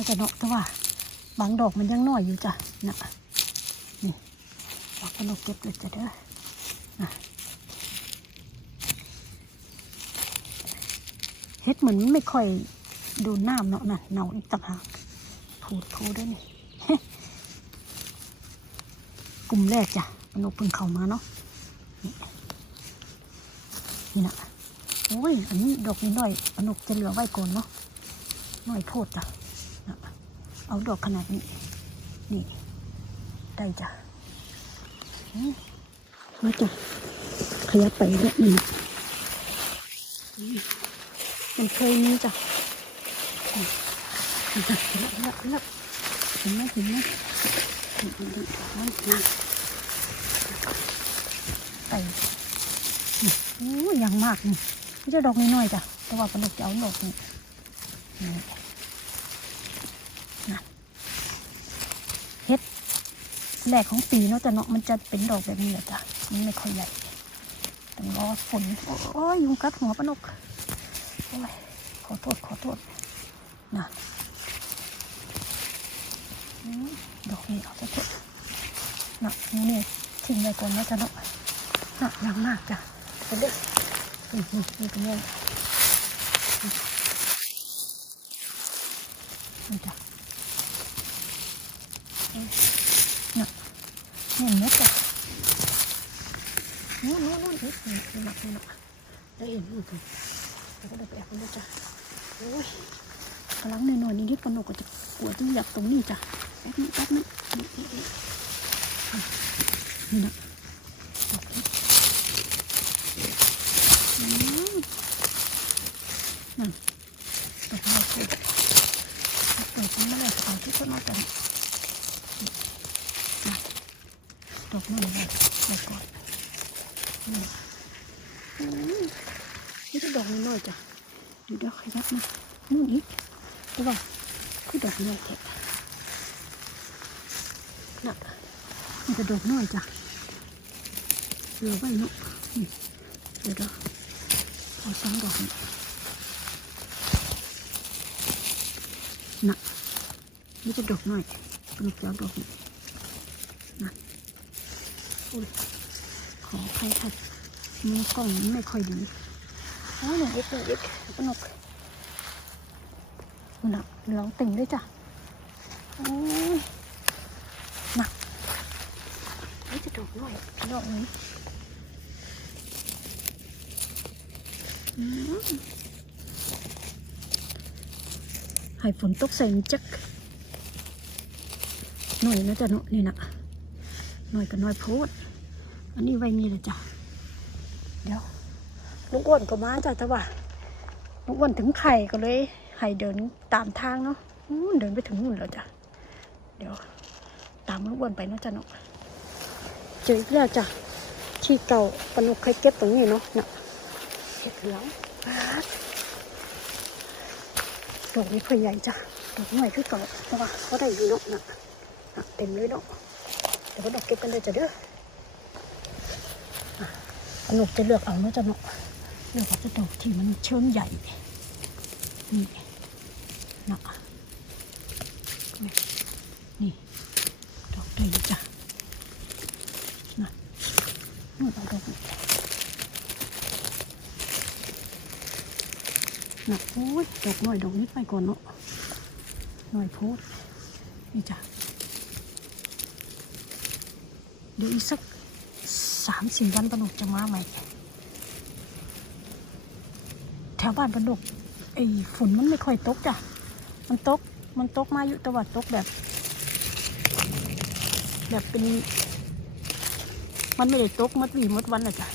มันจะเนาะแต่ว่าบางดอกมันยังน้อยอยู่จ้ะนะนี่ดอกกระนกเก็บเลยจ้ะเด้อนะเฮ็ดเหมือนไม่ค่อยดูน้ำเนาะน่ะเน่าอีกต่างหากพูดพูด้วยนี่กลุ่มแรกจ้ะกระนกเพิ่งเข้ามาเนาะนี่นะโอ้ย อันนี้ดอกนี้น้อยกระนกจะเหลือไว้ก่อนเนาะน้อยโพดจ้ะ เอาดอกขนาดนี้ นี่ ได้จ้ะมาจ้ะขยับไปแล้วนี่อืมมันเคยมีจ้ะล้วเห็นแล้วเห็นแล้วเห็นไหมเห็นไหมนี่นี่นี่นี่นี่ไปนี่โอ้ยังมากนี่จะดอกน้อยๆจ้ะแต่ว่าปลาดุกจะเอาดอกนี่นี่นะเฮ็ด แรกของปีเนาะแต่เนาะมันจะเป็นดอกแบบนี้แหละจ้ะมันไม่ค่อยใหญ่ต้องรอฝนโอ้ยยุงกัดหัวปนกโอ้ยขอโทษขอโทษนะดอกนี้เอาจะเถอะนะนี่ทิ้งไว้ก่อนนะจ๊ะเนาะนะยังมากจ้ะไปเด้อนี่นี่นี่เป็นยังนี่จ้ะ เห็นไหมจ๊ะ นู่นนู่นนี่หนักหนักได้เห็นอยู่ตรงแล้วก็ได้ไปแอบมันด้วยจ้ะโอ้ยกำลังในนอนนิดๆปนกก็จะกลัวที่อยากตรงนี้จ้ะแป๊บนึงแป๊บนึงนี่นี่นี่ะนี่นะดอกมนั่นดอกนี้คือดอกนี้มาเลยเอาที่ต้นม้กันนะดอกม้เลยดอกก่อนนี่อืมนี่ก็ด อกน้อยจ้ะเดูดอกขยับนะนู่นอีกแต่ว่าคือดอกน้อยแท้น่ะนี่ก็ดอกน้อยจ้ะเหลือไว้เนาะเดี๋ยวเราเอาสองดอกนี่น่ะนี่ก็ดอกน้อยเป็นเกลียวดอกนี่อุ้ยขอใครค่ะมือกล้องไม่ค่อยดี โอ้หนึ่งเอ็กหนึ่งเอ็กสนุกหนักเหลืองติ่งด้วยจ้ะโอ้หนักนี่จะดอกด้วยดอกนี้อืมให้ฝนตกใส่จักหน่อยนะจ๊ะเนาะนี่นะหน้อยก็น้อยโพด อันนี้ไว้นี่เลยจ้ะ เดี๋ยว ลุงอ้วนก็มาจ้ะแต่ว่าลุงอ้วนถึงไข่ก็เลยให้เดินตามทางเนาะอืมเดินไปถึงนู่นแล้วจ้ะเดี๋ยว ตามลุงอ้วนไปเนาะจ้ะเนาะเจออีกแล้วจ้ะที่เก่าปนุกเคยเก็บตรงนี้เนาะเนี่ยเห็ดเหลืองดอกนี้ค่อยใหญ่จ้ะดอกน้อยคือเก่าแต่ว่าเขาได้อยู่เนาะน่ะน่ะเต็มเลยเนาะเดี๋ยวก็ดอกเก็บกันเลยจ้ะเด้ออะหนูจะเลือกเอาเนาะจ้ะเนาะ เลือกเอาจะดอกที่มันเชิงใหญ่ นี่นะนี่ ดอกดีจ้ะนะนี่เอาดอกนี้นะโอ้ยดอกน้อยดอกนี้ไปก่อนเนาะน้อยโพดนี่จ้ะเดี๋ยวอีกสักสามสี่วันปลกจะมาใหม่ แถวบ้านปลาดุกไอ้ฝนมันไม่ค่อยตกจ้ะ มันตก มันตกมาอยู่ต่ว่าตกแบบ แบบเป็น มันไม่ได้ตกมัดวีมัดวันนะจ้ะ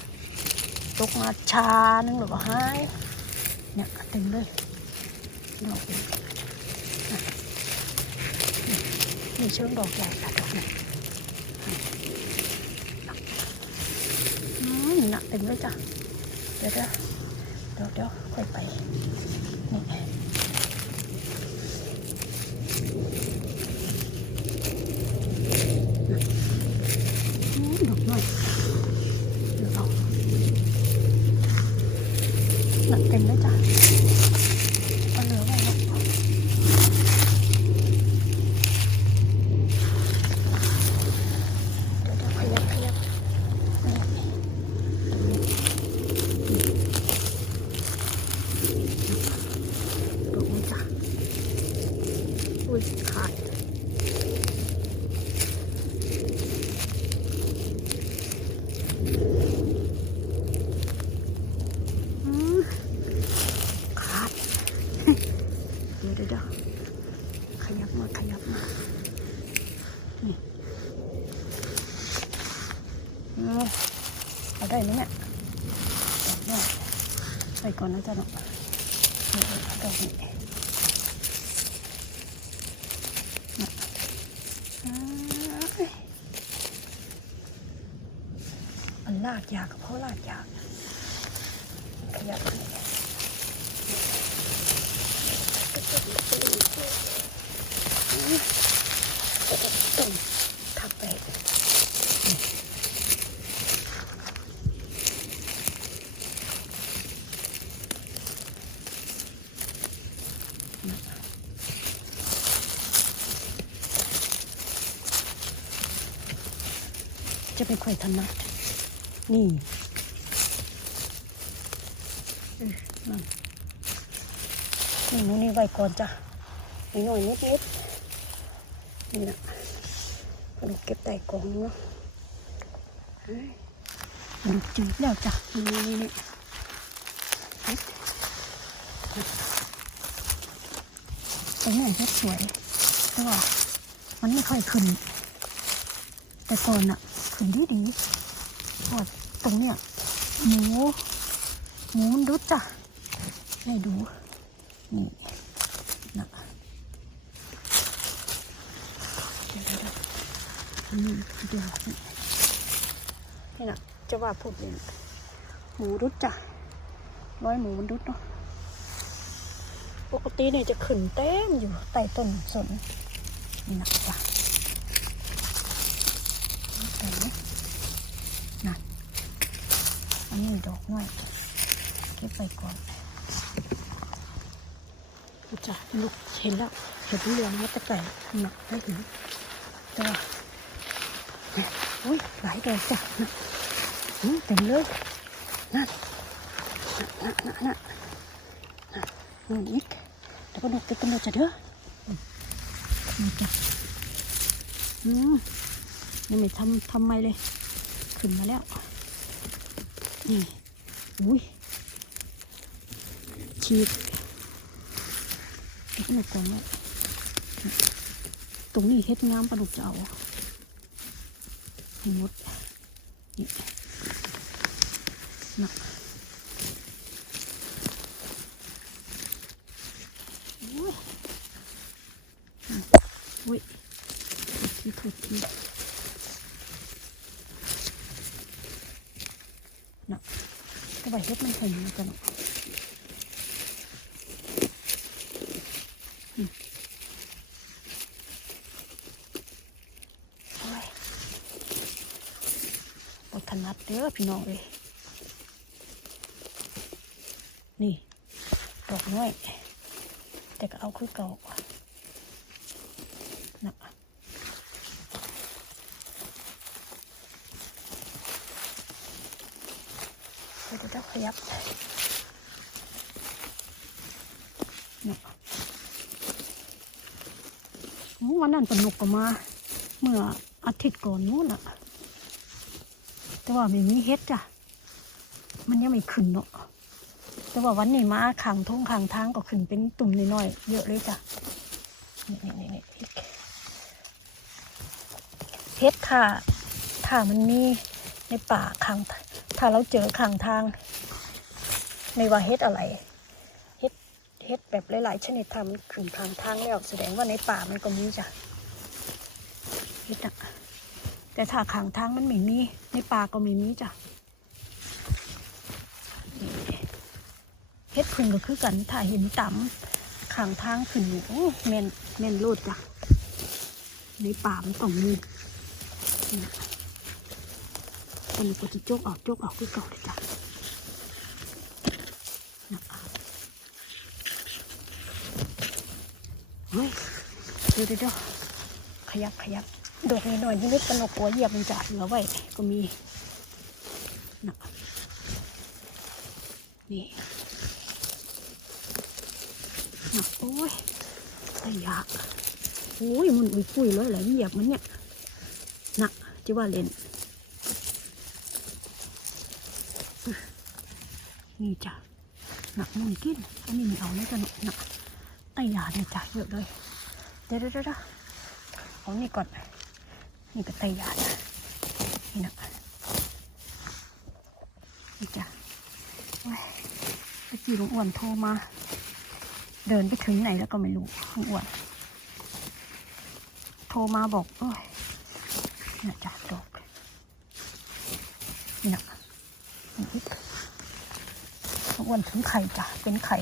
ตกมาชานึงหรือว่าหายเนี่ยเต็มเลยดอกนี้อะนี่นี่เชิงดอกใหญ่ค่ะดอกนี้อืมหนักเต็มเลยจ้ะ เดี๋ยวเดี๋ยวเดี๋ยว เดี๋ยวค่อยไป นี่อืมดอกน้อยเดี๋ยวเอา หนักเต็มแล้วจ้ะเอาเหลือไว้เนาะเดี๋ยวเดี๋ยวขยับขยับดอกนี้จ้ะอุ้ยขาด อืมขาด เดี๋ยวเดี๋ยวเดี๋ยวขยับมาขยับมานี่เออเอาได้ไหมเนี่ยดอกเนี่ย ไปก่อนนะจ๊ะเนาะนี่ดอกนี้น่ะอ้ายอันลากยากกับเพราะลากยาก ขยับไปต้องทับไป จะเป็นค่อยถนัดนี่นั่นนี่นูนี่ไว้ก่อนจ้ะนิดหน่อยนิดนิดนี่นะเราเก็บใต้กองเนาะเฮ้ยมันจืดแล้วจ้ะนี่นี่นี่นี่เฮ้ยตรงนี้เฮ็สวยแต่ว่ามันไม่ค่อยขึ้น แต่ก่อนอะ ขึ้นดีดีเพราะว่าตรงเนี้ยหมูหมูมันดุดจ้ะให้ดู นี่นะเดี๋ยวเดี๋ยวเดี๋ยวนี่นะจะว่าพูดเองหมูดุดจ้ะร้อยหมูมันดุดเนาะปกติเนี่ยจะขึ้นเต็มอยู่ใต้ต้นสนนี่นะจ้ะเห็นไหมนั่นอันนี้ ดอกน้อยเก็บไปก่อนจ้ะลูกเห็นแล้วเห็นเหลืองมาแต่ไก่หนักได้ถึงแต่ว่าเนี่ยอุ้ยหลายดอกจ้ะนะอืมเต็มเลยนั่นนั่นนั่นนั่นนั่นนู่นอีกแล้วก็ดอกเต็มกันเลยจ้ะเด้ออืมนี่จ้ะอืมยังไม่ทำทำไมเลย ขึ้นมาแล้ว นี่อุ้ยฉีดแล้วก็นกกว่าไว้ตรงนี้เฮ็ดงามปลาดุกจะเอาให้หมดนี่นะอุ้ยอืมอุ้ยถูกทีถูกทีนะ ก็ไปเฮ็ดมันเห็นกันเนาะอืมโอ้ยบทนัดเด้อพี่น้องเอ้ยนี่ ดอกน้อย แต่ก็เอาคือเก่านะเดี๋ ยวจะขยับนะโอ้วันนั้นปนุกก็มา เมื่ออาทิตย์ก่อนนู้นอะแต่ว่าไม่มีเฮ็ดจ้ะ มันยังไม่ขึ้นเนาะ แต่ว่าวันนี้มาขังทุ่งขังทางก็ขึ้นเป็นตุ่มน้อยๆเยอะเลยจ้ะ นี่นี่นี่นี่เฮ็ดค่ะ ถ้ามันมีในป่าขังถ้าเราเจอขังทาง ไม่ว่าเฮ็ดอะไรเฮ็ดเฮ็ดแบบหลายๆชนิดถ้ามันขึ้นขังทางแล้วแสดงว่าในป่ามันก็มีจ้ะเฮ็ดอะแต่ถ้าขังทางมันไม่มีในป่าก็ไม่มีจ้ะเฮ็ดพึ่งก็คือกันถ้าเห็นต่ำขางทางขึ้นนี่แม่นแม่นโลดจ้ะในป่ามันต้องมีอันนี้ก็จะโจกออกโจกออกคือเก่าเลยจ้ะ เดี๋ยเดี๋ยวเดี๋ยวขยับขยับโดอกนี้หน่อยนิดๆกันหนกหัวเหยียบมันจะเหลือไว้ก็มีนะนี่นะโอ้ยไอ้ยาโอ้ยมันอุ้ยปุ้ยเลยเหรอเหยียบมันเนี่ยนะจะว่าเล่นนี่จ้ะหนักมุนกินอันนี้ไม่เอาเลยจ้ะหนักหนัก ยาเนี่ยจ้ะเยอะเลยเดี๋ยวเดี๋ยวเดี๋ยวเอานี่ก่อน นี่ก็ไตยาจ้ะนี่นะนี่จ้ะโอ้ยเมื่อกี้ลุงอ้วนโทรมา เดินไปถึงไหนแล้วก็ไม่รู้ลุงอ้วน โทรมาบอกโอ้ยนี่จ้ะดอกนี่นะอ้วนถึงไข่จ้ะเป็นไข่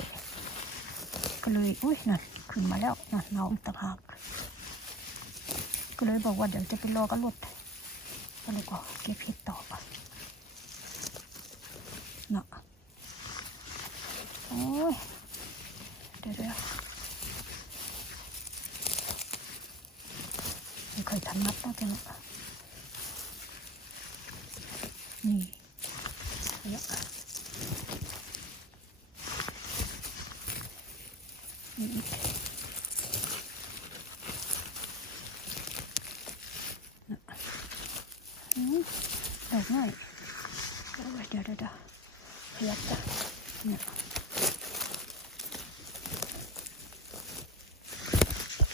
ก็เลยอุ้ยนั่นขึ้นมาแล้วนั่นน้องต่างหากก็เลยบอกว่าเดี๋ยวจะไปรอกันรถก็เลยก็เก็บเห็ดต่อไปนะโอ้ยเดี๋ยวเดี๋ยวไม่เคยทำนับนะจ๊ะเนาะนี่เนี่ย นี่อีกอืม ดอกง่ายโอ้ยเดี๋ยวเดี๋ยวเดี๋ยวขยับจ้ะเนี่ย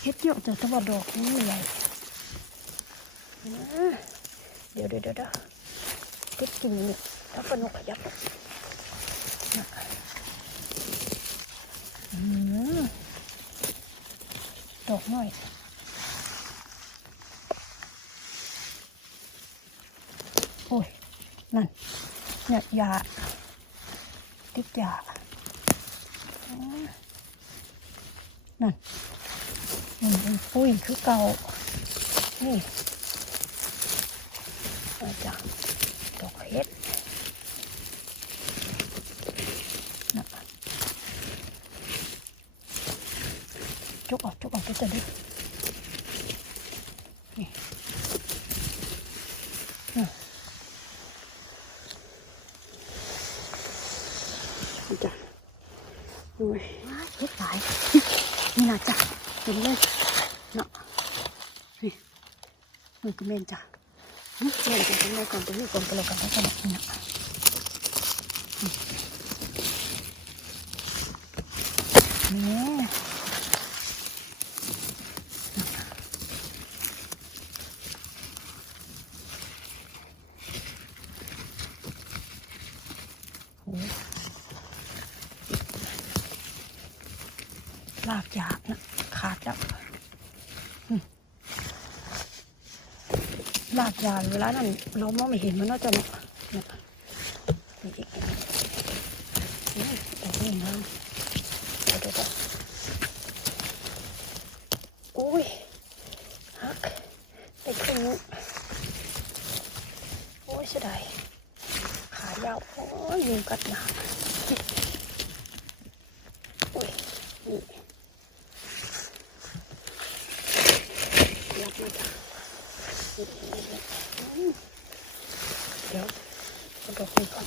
เฮ็ดเยอะแต่ว่าดอกนี่ใหญ่เดี๋ยวเดี๋ยวเดี๋ยวเดี๋ยวเก็บกินนี่ถ้าเป็นนกขยับ ดอกน้อยโอ้ย นั่นเนี่ยยาติดยานั่นนี่เป็นปุ้ยคือเก่า นี่อาจารย์ดอกเห็ดนะจุกออกจุกออกจุกจะดินี่อะ นี่จ้ะโอ้ยเฮ็ดหลาย นี่นะจ้ะเห็นเลยเนาะนี่มัน ก็เมนจ้ะนี่เมนจ้ะตรงนี้ก่อนตัวนี้ก่อนก็แล้วกันแล้วกันนี่นะนี่โอ้ลากยากนะขาดแล้วอืมากยาเวลานั้นเรามองไม่เห็นมันน่าจะเนี่ยนี่อีกอันนี้แต่เดี๋ยวเดี๋ยวเดี๋ยวโอ้ยฮักไปครึ่งนึงโอ้ยเสียดายขายาวโอ้ยยุงกัดหนาโอ้ยนี่รับมาจ้ เดี๋ยวเอาดอกนี้ก่อน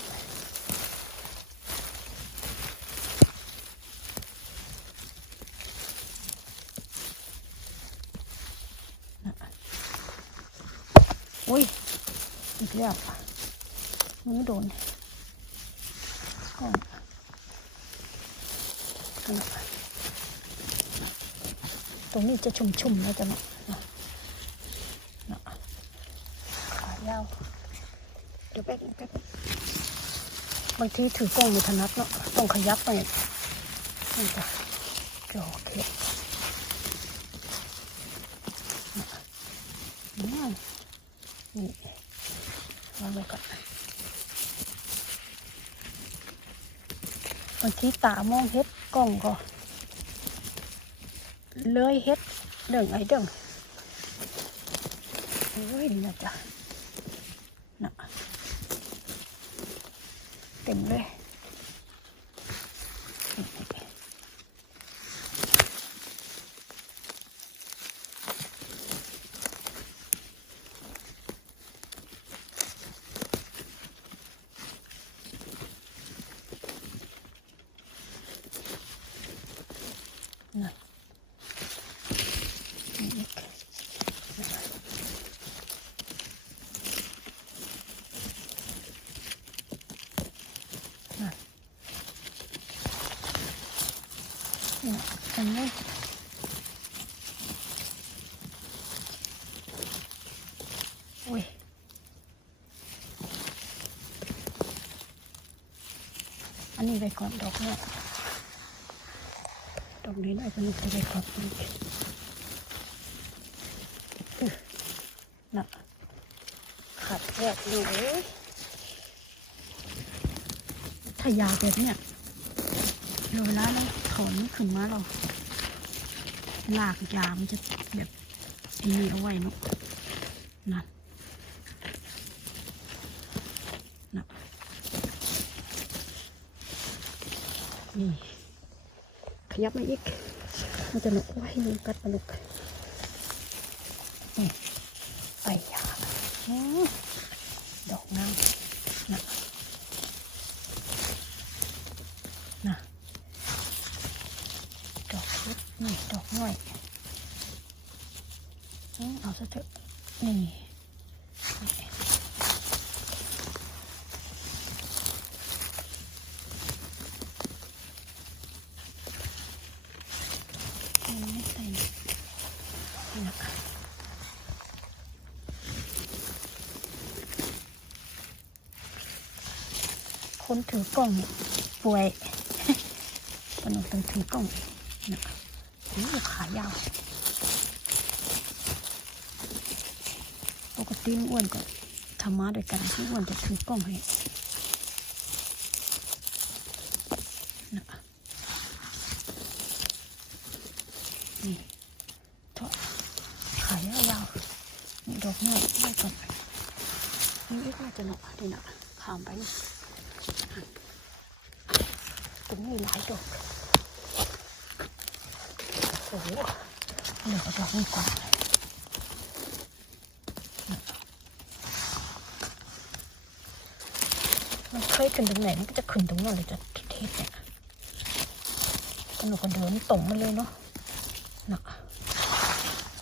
อุ้ย อีกแล้วมือโดนก่อนนั่นนะตรงนี้จะชุ่มๆแล้วจ้ะเนาะขายาวเดี๋ยวแป๊บนึงแป๊บนึง บางทีถือกล้องไม่ถนัดเนาะต้องขยับไปนี่จ้ะโอเคนะอืมนี่วางไว้ก่อนบางทีตามองเฮ็ดกล้องก็เลยเฮ็ดเดิ่งไอ้เดิ่งโอ้ยนี่นะจ๊ะ เต็มเลย เนี่ยอันนี้อุ้ยอั นนี้ไปก่อนดอกเนี่ยดอกนี้หน่อยก็นึกจะไปก่อนอีกน่ะขาดแยกเลยถ้ายาวแบบเนี้ยเราเวลาเราถอนขึ้นมาเราลากยามันจะแบบมีเอาไว้เนาะนั่น นี่ขยับมาอีก มันจะหนุกไว้ยุงกัดปลาลุกนี่ไปยาอืมดอกงามนะนะ ดอกเล็กนี่ดอกน้อยอืมเอาซะเถอะนี่นี่นี่ไม่ใส่นี่นะคะ คนถือกล้องป่วยปนมต้องถือกล้องนะคะโอ้ขายาว ปกติอ้วนก็ทำมาด้วยกันลุงอ้วนจะถือกล้องให้นะคะนี่ทอขายยาวๆนี่ดอกน้อยไว้ก่อนนี่กน่าจะหนอกดีนะข้ามไปนี่ตรงนี้หลายดอก โอ้โห เหลือดอกนี้ก่อนมันเคยขึ้นตรงไหนมันก็จะขึ้นตรงนั้นเลยจะเทศเนี่ยสนุกก็เดินตรงมาเลยเนาะหนะ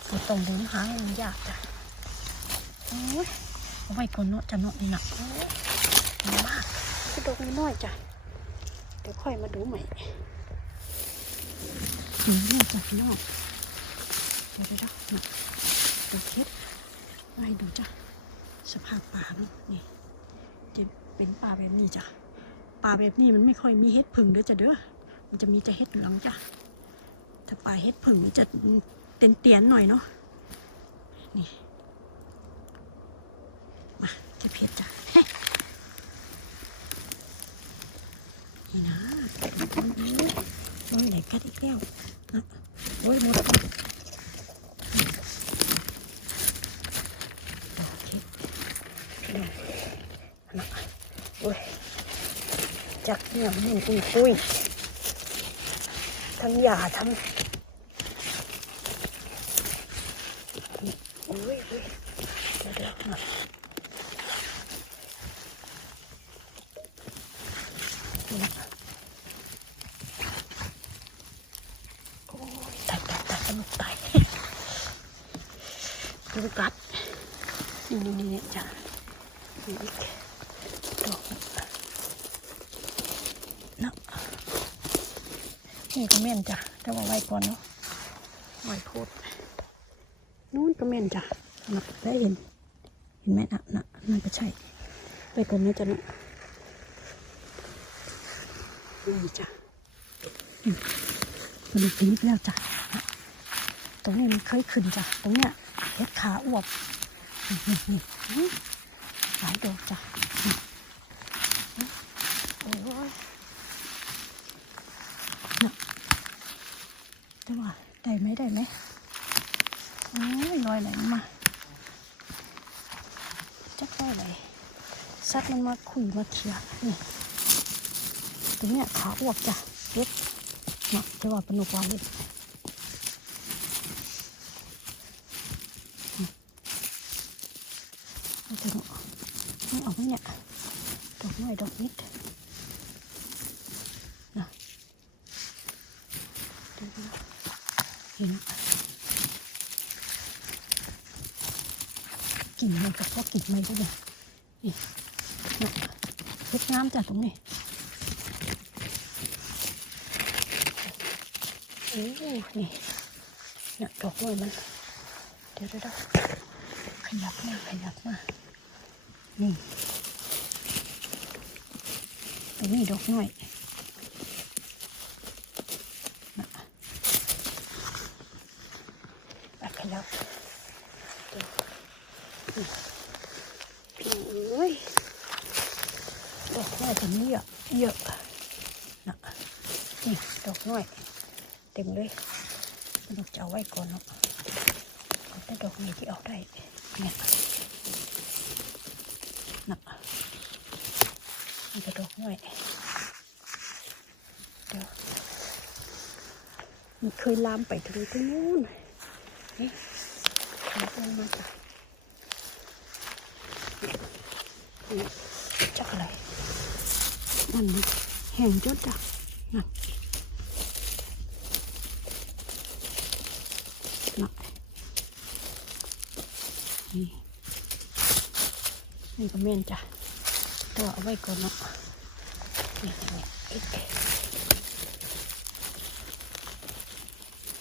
คือตรงเดินหาให้มันยากจ้ะโอ้ยเอาไว้ก่อนเนาะจะเนาะนี่หนักมากคือดอกน้อยจ้ะเดี๋ยวค่อยมาดูใหม่ อืมเนี่ยจ้ะพี่น้องเดี๋ยวจ้ะนี่ดูเคล็ดมาให้ดูจ้ะสภาพป่ามันนี่จะเป็นป่าแบบนี้จ้ะป่าแบบนี้มันไม่ค่อยมีเห็ดผึ่งเด้อจ้ะเด้อมันจะมีแต่เห็ดหลืองจ้ะถ้าป่าเห็ดผึ่งมันจะเตียนเตียนๆหน่อยเนาะนี่มาเก็บเห็ดจ้ะเฮ้นี่นะ โอ้ยไหนกัดอีกแล้วนะโอ้ยหมดโอเคพี่น้องนะโอ้ยจักเนี่ยมันเห็นปุยปุยทั้งยาทั้งโอ้ยโอ้ยเดี๋ยวเดี๋ยวนะนี่นะโอ้ยตายตายตายสนุกตายดูกัด นี่นี่นี่นี่จ้ะนี่อีกดอกนะนี่ก็เม่นจ้ะแต่ว่าไว้ ก่อนเนาะไว้โพดนู้นก็เม่นจ้ะนะได้เห็น เห็นไหมนะนะนั่นก็ใช่ ไปก่อนนะจ๊ะเนาะนี่จ้ะอืมมันดูปีกแล้วจ้ะนะตรงนี้มันเคยขึ้นจ้ะตรงเนี้ยเห็ดขาอวบนี่นี่นี่หลายดอกจ้ะนี่โอ้ยน่ะ แต่ว่าได้ไหมได้ไหมโอ้ยลอยไหลมา จักได้ไหลซัดมันมาคุยมาเคียนี่ตรงเนี้ยขาอวบจ้ะเล็กเนาะแต่ว่าเป็นุกวาเล็กเอาเถอะไม่ออกไหมเนี่ยดอกน้อยดอกนิดนะดูนะเห็นกลิ่นมัน กับพวกกลิ่นไม้ด้วยเนี่ยนี่นะเพชรงามจากตรงนี้โอ้นี่เนี่ยดอกน้อยมันเดี๋ยวเดี๋ยวยขยับมาขยับมานี่ตรงนี้ดอกน้อยนะไปขยับเดี๋ยวนี่โอ้ยดอกน้อยตรงนี้เยอะเยอะนะนี่ดอกน้อย เลยมันจะเอาไว้ก่อนเนาะเอาแต่ดอกนี้ที่เอาได้เนี่ยนะมันจะดอกน้อยเดี๋ยวมันเคยลามไปถึงตรงนู้นนี่ขาลงมาจ้ะจักอะไรนั่นแห้งจดจ้ะนั่นนะ นี่ นี่ก็เม่นจ้ะตัวเอาไว้ก่อนเนาะนี่นี่อีก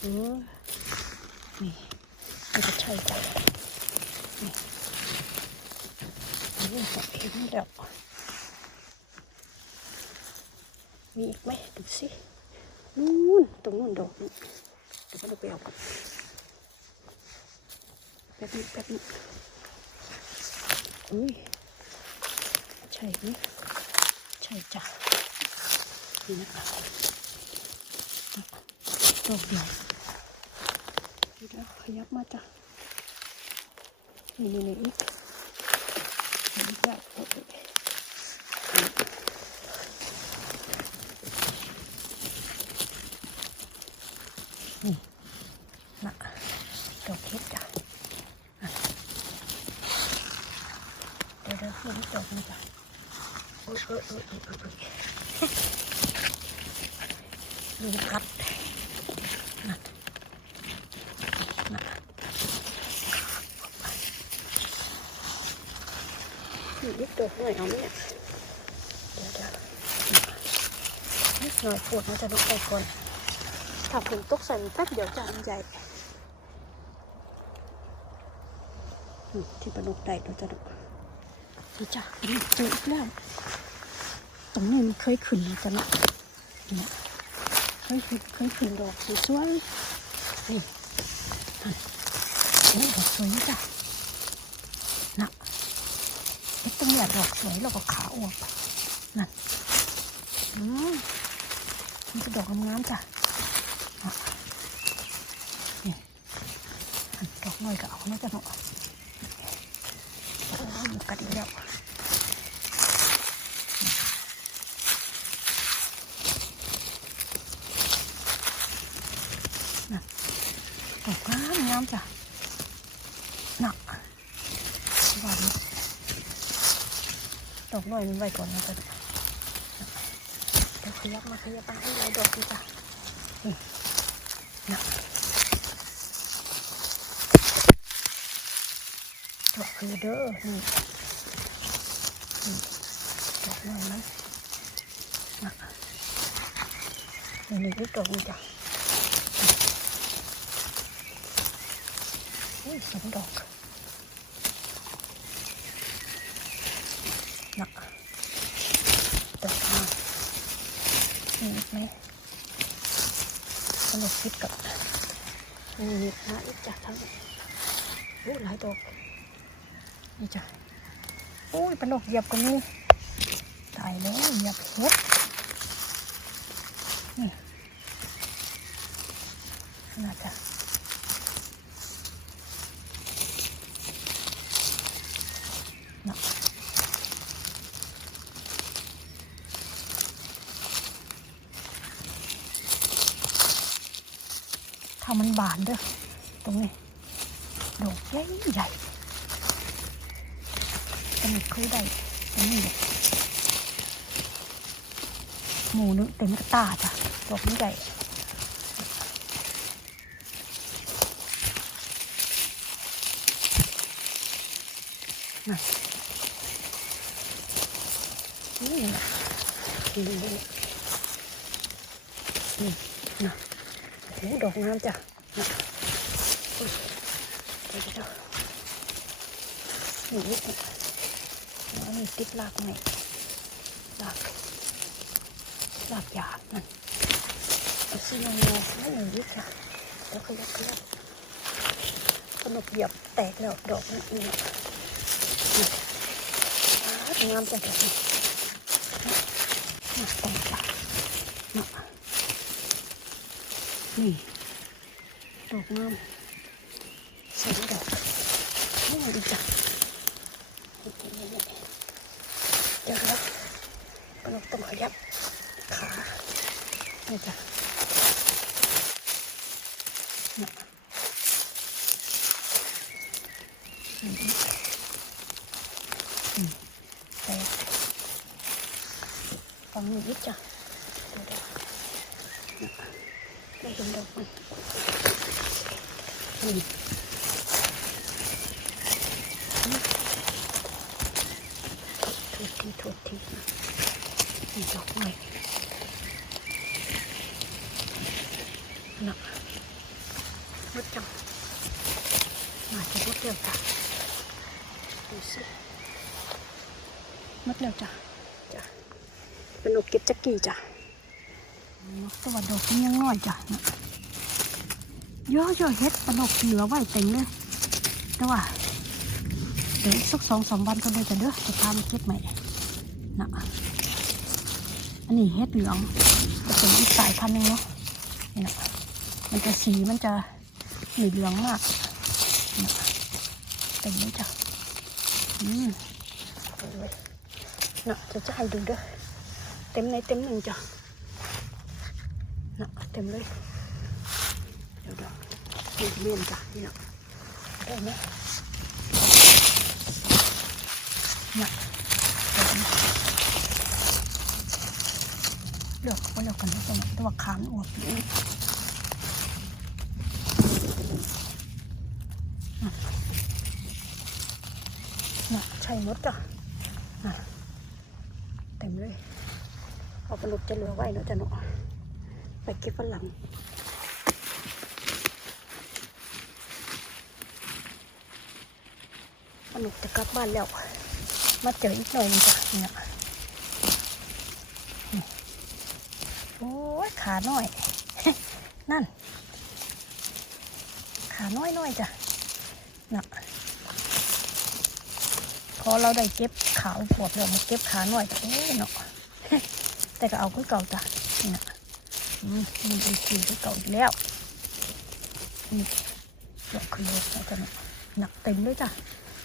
เออนี่นี่ก็ใช่จ้ะนี่อันนี้ก็เห็นแล้วมีอีกไหมดูสินู่นตรงนู้นดอกนี่เดี๋ยวเราไปเอากันแป๊บนึงแป๊บนึงอุ้ย ใช่ไหมใช่จ้ะนี่นะคะดอกเดียวเดี๋ยวขยับนี่นี่นี่อีกอันนี้ก็โอเคนี่นะดอกเห็ดจ้ะเดี๋ยวเดี๋ยวเดี๋ยวจบนะจ๊ะโอ้ยโอ้ยโอ้ยโอ้ยโอ้ยลุงกัดนั่นนั่นนี่นิดตัวหน่อยเอาไหมเนี่ยเดี๋ยวเดี๋ยวนิดหน่อยปวดมันจะลุกไปก่อนถ้าฝนตกใส่นแป๊บเดี๋ยวจะอันใหญ่ที่ประนุกได้เราจะลุกนี่จ้ะจออีกแล้ว รงนี้มันเคยขึ้นนะจ๊ะเนาะเนี่ยเคยขึ้นเคยขึ้นดอกสวยๆนี่นี่ดอกสวยจ้ะนะไอ้ตรงเนี้ดอกสวยแล้วก็ขาอวบนั่นอืมมันจะดอกงามจ้ะนี่ดอกน้อยก็เอานะจ๊ะเนาะโอ้ยกัดอีกแล้ว ดอกงามงจ้ะหนักหวานดอกน้อยมันไว้ก่อนนะจ๊ะเดี๋ยวขยับมาขยับมาให้หลายดอกดีจ้ะนี่หนักดอกคือเด้อนี่ดอกน้อยมันหนักนี่นี่อีกดอกนี่จ้ะ อุ้ยสองดอกหนักดอกมามีอีกไหมสนุกคิดกับมีอีกนะอีกจากทั้งโอ้หลายดอกนี่จ้ะโอ้ยปนกเหยียบกันนี่ตายแล้วเหยียบเห็ดนี่น่าจะถ้ามันเด้อตรงนี้ดอกใหญ่ใหญ่จะมีคุยได้ตรงนี้หมูนึงเต็มกระตาจ้ะดอกนี้ใหญ่นี่นะนี่นี่นี่นะโอ้ดอกงามจ้ะ นะอุ้ยเดี๋ยวเดี๋ยวหนูนิดเนี่ยแล้วมีติดลากไหมลากลากหยาบนั่นเอาซีนงงไม่หนูนิดจ้ะแล้วขยับขยับขนมเหยียบแตกแล้วดอกนี่นี่นะนี่อ่างามจังเลยนี่แตกจ้ะนะนี่ ดอกงามสองดอกนี่ดีจ้ะนี่นี่นี่เดี๋ยวแล้วขนมต้องขยับขานี่จ้ะนะอืมอืมแต่ฟังหนูนิดจ้ะเดี๋ยวเดี๋ยวไม่เห็นดอกมัน อืมโทษทีโทษทีนะนี่ดอกไม้นะมดจังมาจะรดเร็วจ้ะดูสิมัดแล้วจ้ะจ้ะเป็นนกเก็บจักกี้จ้ะนกตัวดอกนี่ยังน้อยจ้ะนะเยอะเยอะเฮ็ดปลาดกเหลือไว้เต็มเลยแต่ว่าเดี๋ยวสักสองสามวันก็เลยจะเด้อจะพามาเก็บใหม่นะอันนี้เฮ็ดเหลืองจะเป็นอีกสายพันธุ์หนึงเนาะนี่นะมันจะสีมันจะเหลืองมากนะเต็มเลยจ้ะอืมน่ะจะจะให้ดูเด้อเต็มในเต็มหนึ่งจ้ะน่ะเต็มเลย นี่เลียนจ้ะนี่น่ะได้ไหมน่ะเดี๋ยวนะเลือกก็เลือกกันนะจ๊ะต่ว่าขามอวบอยู่นี่น่ะใช่มดจ้ะน่ะเต็มเลย เอาปลาหลุกจะเหลือไว้เนาะจ้ะเนาะไปเก็บฝรั่ง ปลาหลุกจะกลับบ้านแล้ว มาเจออีกหน่อยหนึงจ้ะเนี่ยโอ้ยขาหน่อย นั่น ขาน้อยน้อยจ้ะน่ะพอเราได้เก็บขาวปวดเรามาเก็บขาหน่อยโอ้ยเนาะแต่ก็เอาคือเก่าจ้ะนี่นะมันเป็นสีคือเก่าอยู่แล้วนี่ยกขึ้นเลยแล้วจ้ะเนาะหนักเต็มเลยจ้ะ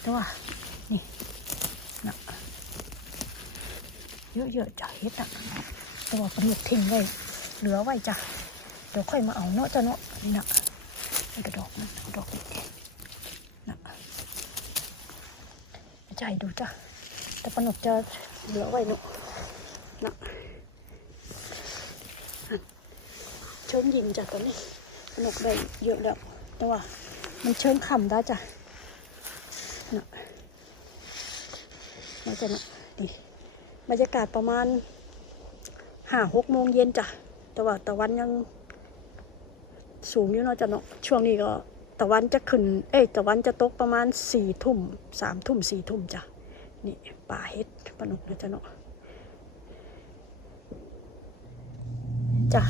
ต่ว่านี่นักเยอะๆจ้ะเฮ็ดอะต่ว่าปลาหมึกทิ้งไว้เหลือไว้จ้ะเดี๋ยวค่อยมาเอาเนาะจ้ะเนาะนี่นะนี่กระดอกนะดอกนี่นะใจดูจ้ะแต่ปลาหนุกจะเหลือไว้หนุนะอะเชิญยิงจ้ะตอนนี้ปลาหนุกได้เยอะแล้วแต่ว่ามันเชิญขำได้จ้ะ นะมาจะนะนี่บรรยากาศประมาณห้าหกโมงเย็นจ้ะแต่ว่าตะวันยังสูงอยู่เนาะจ้ะเนาะช่วงนี้ก็ตะวันจะขึ้น เอ้ยตะวันจะตกประมาณสี่ทุ่มสามทุ่มสี่ทุ่มจ้ะนี่ป่าเฮ็ดปนุกนะจ๊ะเนาะจ้ะ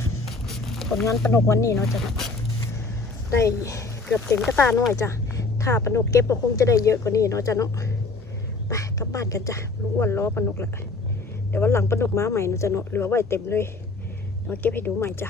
ผลงานปนุกวันนี้เนาะจ้ะเนาะได้เกือบเต็มกระตาหน่อยจ้ะ ค่าปลาหนกเก็บก็คงจะได้เยอะกว่านี้เนาะจ้ะเนาะไปกลับบ้านกันจ้ะลุงอ้วนล้อปลาหนุกละเดี๋ยววันหลังปลาหนกมาใหม่เนาะจ้ะเนาะเหลือไว้เต็มเลยมาเก็บให้ดูใหม่จ้ะ